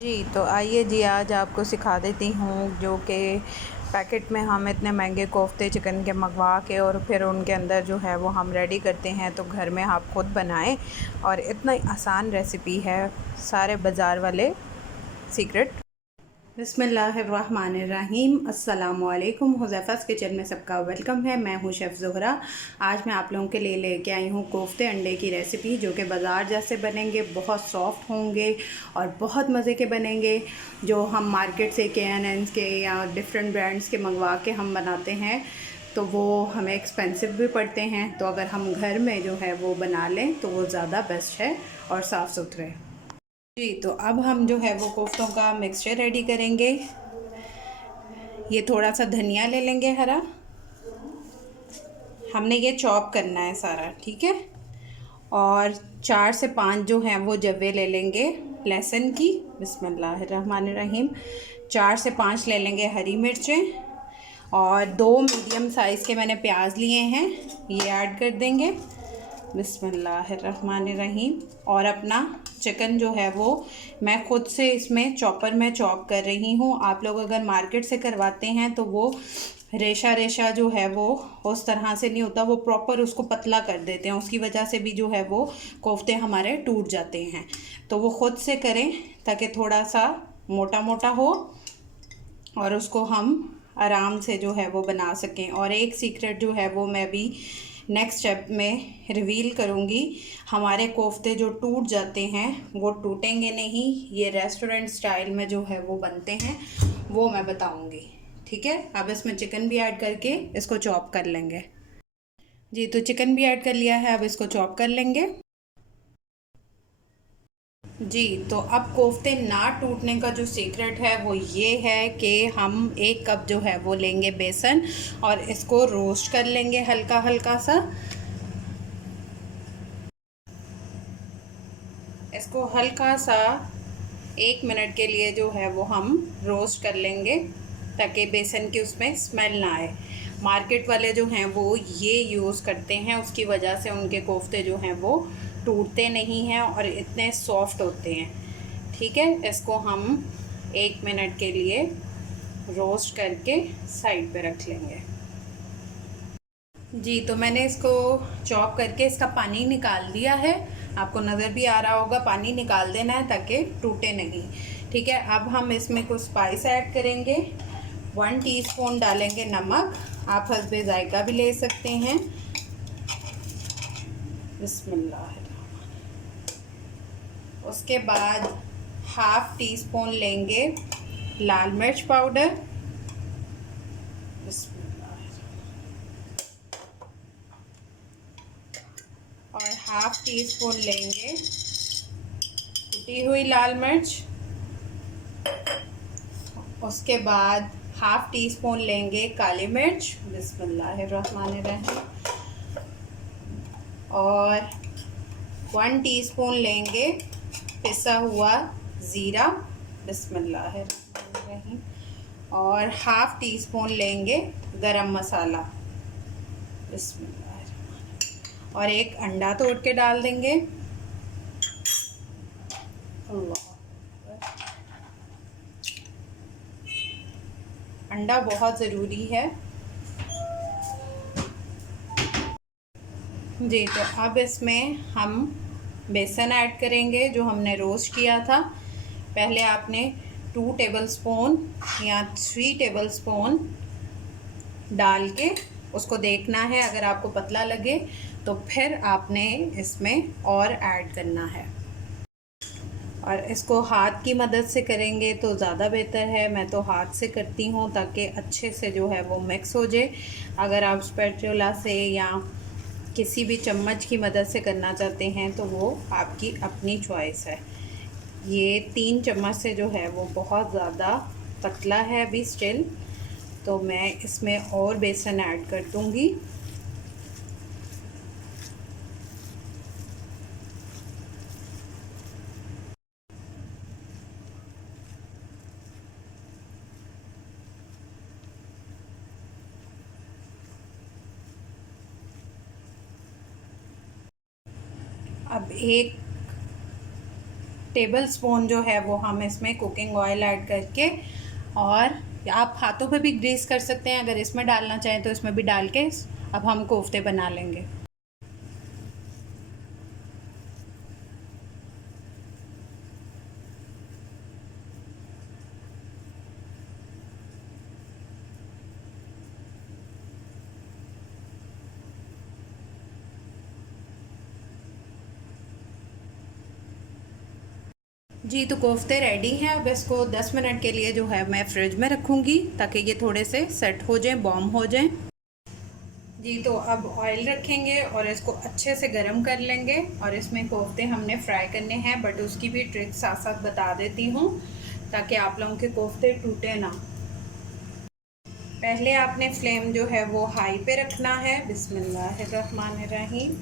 जी, तो आइए जी आज आपको सिखा देती हूँ जो कि पैकेट में हम इतने महंगे कोफ्ते चिकन के मंगवा के और फिर उनके अंदर जो है वो हम रेडी करते हैं, तो घर में आप ख़ुद बनाएं। और इतना ही आसान रेसिपी है, सारे बाज़ार वाले सीक्रेट। बिस्मिल्लाहिर्रहमानिर्रहीम, अस्सलामुअलैकुम। हुज़ैफ़ा's किचन में सबका वेलकम है। मैं हूँ शेफ़ ज़ोहरा। आज मैं आप लोगों के लिए लेके आई हूँ कोफ्ते अंडे की रेसिपी, जो कि बाज़ार जैसे बनेंगे, बहुत सॉफ्ट होंगे और बहुत मज़े के बनेंगे। जो हम मार्केट से K&N के या डिफरेंट ब्रांड्स के मंगवा के हम बनाते हैं तो वो हमें एक्सपेंसिव भी पड़ते हैं। तो अगर हम घर में जो है वो बना लें तो वो ज़्यादा बेस्ट है और साफ़ सुथरे। जी, तो अब हम जो है वो कोफ्तों का मिक्सचर रेडी करेंगे। ये थोड़ा सा धनिया ले लेंगे हरा, हमने ये चॉप करना है सारा, ठीक है। और 4 से 5 जो हैं वो जवे ले लेंगे लहसुन की। बिस्मिल्लाहिर्रहमानिर्रहीम। 4 से 5 ले लेंगे हरी मिर्चें और 2 मीडियम साइज़ के मैंने प्याज लिए हैं, ये ऐड कर देंगे। बिस्मिल्लाहिर्रहमानिर्रहीम। और अपना चिकन जो है वो मैं ख़ुद से इसमें चॉपर में चॉप कर रही हूँ। आप लोग अगर मार्केट से करवाते हैं तो वो रेशा रेशा जो है वो उस तरह से नहीं होता, वो प्रॉपर उसको पतला कर देते हैं, उसकी वजह से भी जो है वो कोफ्ते हमारे टूट जाते हैं। तो वो ख़ुद से करें ताकि थोड़ा सा मोटा मोटा हो और उसको हम आराम से जो है वो बना सकें। और एक सीक्रेट जो है वो मैं भी नेक्स्ट स्टेप में रिवील करूँगी। हमारे कोफ्ते जो टूट जाते हैं वो टूटेंगे नहीं, ये रेस्टोरेंट स्टाइल में जो है वो बनते हैं, वो मैं बताऊँगी, ठीक है। अब इसमें चिकन भी ऐड करके इसको चॉप कर लेंगे। जी, तो चिकन भी ऐड कर लिया है, अब इसको चॉप कर लेंगे। जी, तो अब कोफ्ते ना टूटने का जो सीक्रेट है वो ये है कि हम 1 कप जो है वो लेंगे बेसन और इसको रोस्ट कर लेंगे हल्का हल्का सा। इसको हल्का सा 1 मिनट के लिए जो है वो हम रोस्ट कर लेंगे ताकि बेसन की उसमें स्मेल ना आए। मार्केट वाले जो हैं वो ये यूज़ करते हैं, उसकी वजह से उनके कोफ्ते जो हैं वो टूटते नहीं हैं और इतने सॉफ्ट होते हैं, ठीक है। इसको हम 1 मिनट के लिए रोस्ट करके साइड पे रख लेंगे। जी, तो मैंने इसको चॉप करके इसका पानी निकाल दिया है, आपको नज़र भी आ रहा होगा, पानी निकाल देना है ताकि टूटे नहीं, ठीक है। अब हम इसमें कुछ स्पाइस ऐड करेंगे। 1 टीस्पून डालेंगे नमक, आप हस्बे जायका भी ले सकते हैं। बिस्मिल्लाह। उसके बाद 1/2 टीस्पून लेंगे लाल मिर्च पाउडर। और 1/2 टीस्पून लेंगे कुटी हुई लाल मिर्च। उसके बाद 1/2 टीस्पून लेंगे काली मिर्च। बिस्मिल्लाहिर्रहमानिर्रहीम। और 1 टीस्पून लेंगे पिसा हुआ ज़ीरा। बिस्मिल्लाहिर्रहमानिर्रहीम। और 1/2 टीस्पून लेंगे गरम मसाला। बिस्मिल्लाहिर्रहमानिर्रहीम। और 1 अंडा तोड़ के डाल देंगे। अल्लाह, अंडा बहुत ज़रूरी है। जी, तो अब इसमें हम बेसन ऐड करेंगे जो हमने रोस्ट किया था। पहले आपने 2 टेबलस्पून या 3 टेबलस्पून डाल के उसको देखना है, अगर आपको पतला लगे तो फिर आपने इसमें और ऐड करना है। और इसको हाथ की मदद से करेंगे तो ज़्यादा बेहतर है, मैं तो हाथ से करती हूँ ताकि अच्छे से जो है वो मिक्स हो जाए। अगर आप स्पैचुला से या किसी भी चम्मच की मदद से करना चाहते हैं तो वो आपकी अपनी चॉइस है। ये 3 चम्मच से जो है वो बहुत ज़्यादा पतला है अभी स्टिल, तो मैं इसमें और बेसन ऐड कर दूँगी। अब 1 टेबल स्पून जो है वो हम इसमें कुकिंग ऑयल ऐड करके, और आप हाथों पे भी ग्रीस कर सकते हैं, अगर इसमें डालना चाहें तो इसमें भी डाल के अब हम कोफ्ते बना लेंगे। जी तो कोफ्ते रेडी हैं। अब इसको 10 मिनट के लिए जो है मैं फ्रिज में रखूँगी ताकि ये थोड़े से सेट हो जाएं, बॉम हो जाएं। जी तो अब ऑयल रखेंगे और इसको अच्छे से गरम कर लेंगे, और इसमें कोफ्ते हमने फ्राई करने हैं, बट उसकी भी ट्रिक साथ साथ बता देती हूँ ताकि आप लोगों के कोफ्ते टूटे ना। पहले आपने फ्लेम जो है वो हाई पे रखना है, बिस्मिल्लाहिर्रहमानिर्रहीम,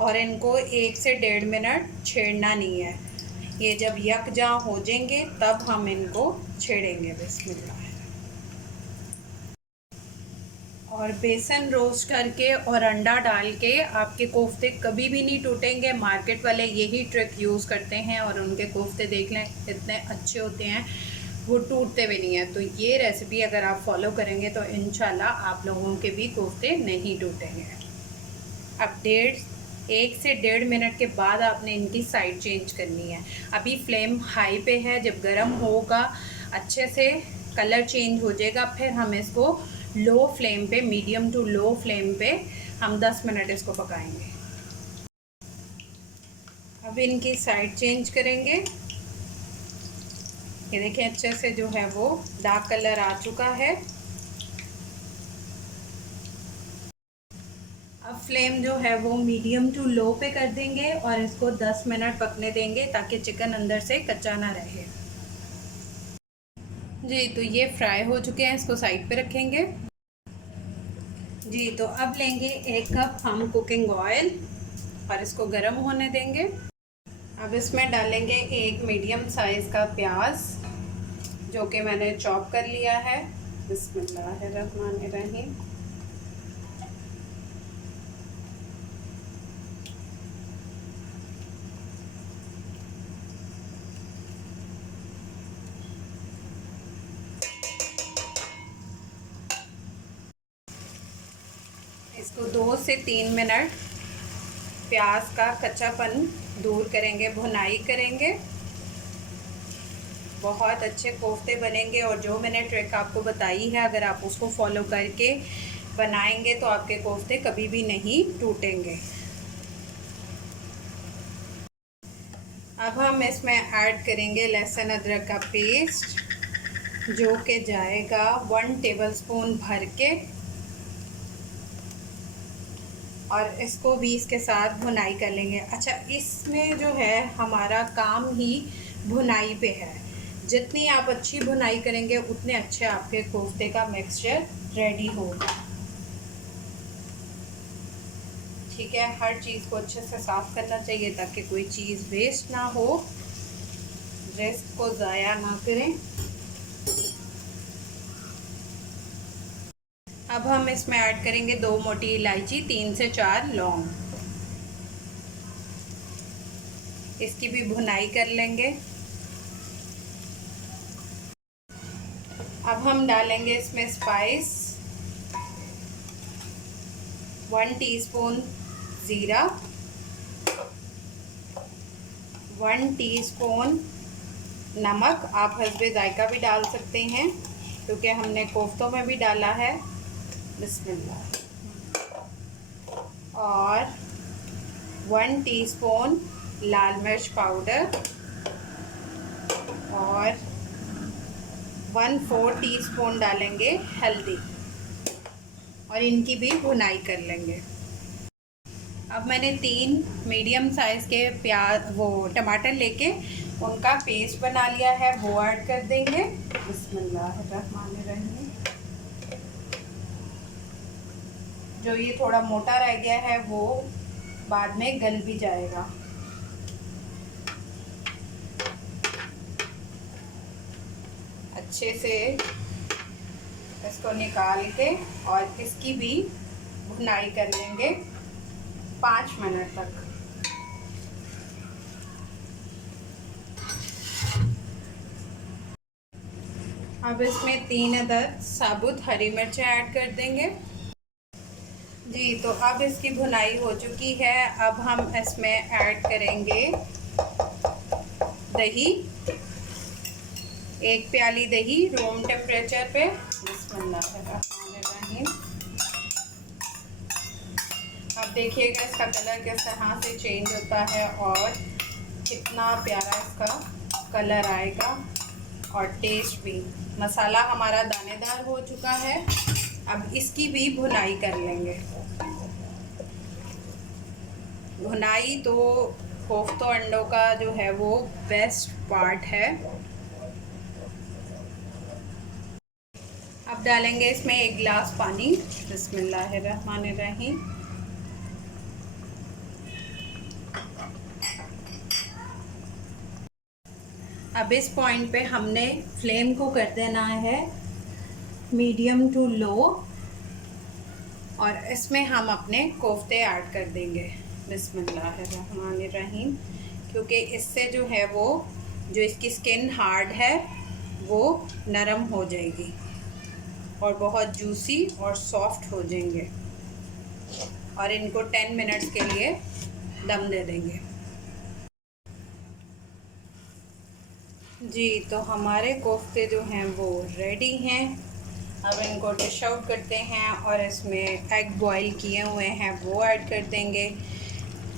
और इनको 1 से 1.5 मिनट छेड़ना नहीं है। ये जब यकजा हो जाएंगे तब हम इनको छेड़ेंगे, बिस्मिल्लाह। और बेसन रोस्ट करके और अंडा डाल के आपके कोफ्ते कभी भी नहीं टूटेंगे। मार्केट वाले यही ट्रिक यूज़ करते हैं और उनके कोफ्ते देख लें इतने अच्छे होते हैं, वो टूटते भी नहीं हैं। तो ये रेसिपी अगर आप फॉलो करेंगे तो इंशाल्लाह आप लोगों के भी कोफ्ते नहीं टूटेंगे। अब 1 से 1.5 मिनट के बाद आपने इनकी साइड चेंज करनी है। अभी फ्लेम हाई पे है, जब गर्म होगा अच्छे से कलर चेंज हो जाएगा, फिर हम इसको लो फ्लेम पे, मीडियम टू लो फ्लेम पे हम 10 मिनट इसको पकाएंगे। अब इनकी साइड चेंज करेंगे। ये देखें अच्छे से जो है वो डार्क कलर आ चुका है। अब फ्लेम जो है वो मीडियम टू लो पे कर देंगे और इसको 10 मिनट पकने देंगे ताकि चिकन अंदर से कच्चा ना रहे। जी तो ये फ्राई हो चुके हैं, इसको साइड पे रखेंगे। जी तो अब लेंगे 1 कप हम कुकिंग ऑयल और इसको गर्म होने देंगे। अब इसमें डालेंगे 1 मीडियम साइज़ का प्याज जो कि मैंने चॉप कर लिया है, बिस्मिल्लाहिर्रहमानिर्रहीम। इसको 2 से 3 मिनट प्याज का कच्चापन दूर करेंगे, भुनाई करेंगे। बहुत अच्छे कोफ्ते बनेंगे और जो मैंने ट्रिक आपको बताई है अगर आप उसको फॉलो करके बनाएंगे तो आपके कोफ्ते कभी भी नहीं टूटेंगे। अब हम इसमें ऐड करेंगे लहसुन अदरक का पेस्ट जो कि जाएगा 1 टेबलस्पून भर के, और इसको भी इसके साथ भुनाई कर लेंगे। अच्छा, इसमें जो है हमारा काम ही भुनाई पे है। जितनी आप अच्छी भुनाई करेंगे उतने अच्छे आपके कोफ्ते का मिक्सचर रेडी होगा। ठीक है, हर चीज़ को अच्छे से साफ़ करना चाहिए ताकि कोई चीज़ वेस्ट ना हो, रेस्ट को ज़ाया ना करें। अब हम इसमें ऐड करेंगे 2 मोटी इलायची, 3 से 4 लौंग। इसकी भी भुनाई कर लेंगे। अब हम डालेंगे इसमें स्पाइस, 1 टीस्पून ज़ीरा, 1 टीस्पून नमक। आप हस्बे जायका भी डाल सकते हैं क्योंकि हमने कोफ्तों में भी डाला है, बिस्मिल्लाह। और 1 टीस्पून लाल मिर्च पाउडर और 1/4 टीस्पून डालेंगे हल्दी, और इनकी भी भुनाई कर लेंगे। अब मैंने 3 मीडियम साइज़ के टमाटर लेके उनका पेस्ट बना लिया है, वो ऐड कर देंगे, बिस्मिल्लाहिर्रहमानिर्रहीम। जो ये थोड़ा मोटा रह गया है वो बाद में गल भी जाएगा। अच्छे से इसको निकाल के और इसकी भी भुनाई कर लेंगे 5 मिनट तक। अब इसमें 3 अदद साबुत हरी मिर्चें ऐड कर देंगे। जी, तो अब इसकी भुनाई हो चुकी है। अब हम इसमें ऐड करेंगे दही, 1 प्याली दही रूम टेम्परेचर पे। बिस्मिल्लाहिर्रहमानिर्रहीम। अब देखिएगा इसका कलर किस तरह से चेंज होता है और कितना प्यारा इसका कलर आएगा और टेस्ट भी। मसाला हमारा दानेदार हो चुका है। अब इसकी भी भुनाई कर लेंगे। भुनाई तो कोफ्ता अंडों का जो है वो बेस्ट पार्ट है। अब डालेंगे इसमें 1 गिलास पानी। बिस्मिल्लाहिर्रहमानिर्रहीम। अब इस पॉइंट पे हमने फ्लेम को कर देना है मीडियम टू लो और इसमें हम अपने कोफ्ते ऐड कर देंगे। बिस्मिल्लाहिर्रहमानिर्रहीम। क्योंकि इससे जो है वो जो इसकी स्किन हार्ड है वो नरम हो जाएगी और बहुत जूसी और सॉफ्ट हो जाएंगे और इनको 10 मिनट्स के लिए दम दे देंगे। जी, तो हमारे कोफ्ते जो हैं वो रेडी हैं। अब इनको डिश आउट करते हैं और इसमें एग बॉईल किए हुए हैं वो ऐड कर देंगे।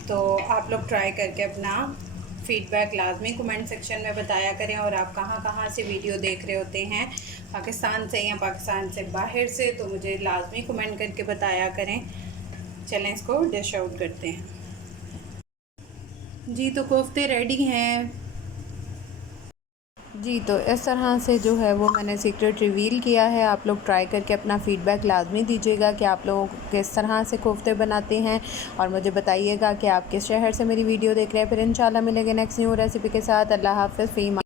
तो आप लोग ट्राई करके अपना फ़ीडबैक लाजमी कमेंट सेक्शन में बताया करें। और आप कहाँ से वीडियो देख रहे होते हैं, पाकिस्तान से या पाकिस्तान से बाहर से, तो मुझे लाजमी कमेंट करके बताया करें। चलें इसको डिश आउट करते हैं। जी, तो कोफ्ते रेडी हैं। जी, तो इस तरह से जो है वो मैंने सीक्रेट रिवील किया है। आप लोग ट्राई करके अपना फ़ीडबैक लाजमी दीजिएगा कि आप लोग किस तरह से कोफ्ते बनाते हैं और मुझे बताइएगा कि आप किस शहर से मेरी वीडियो देख रहे हैं। फिर इंशाल्लाह मिलेंगे नेक्स्ट न्यू रेसिपी के साथ। अल्लाह हाफ़िज़। फ़ी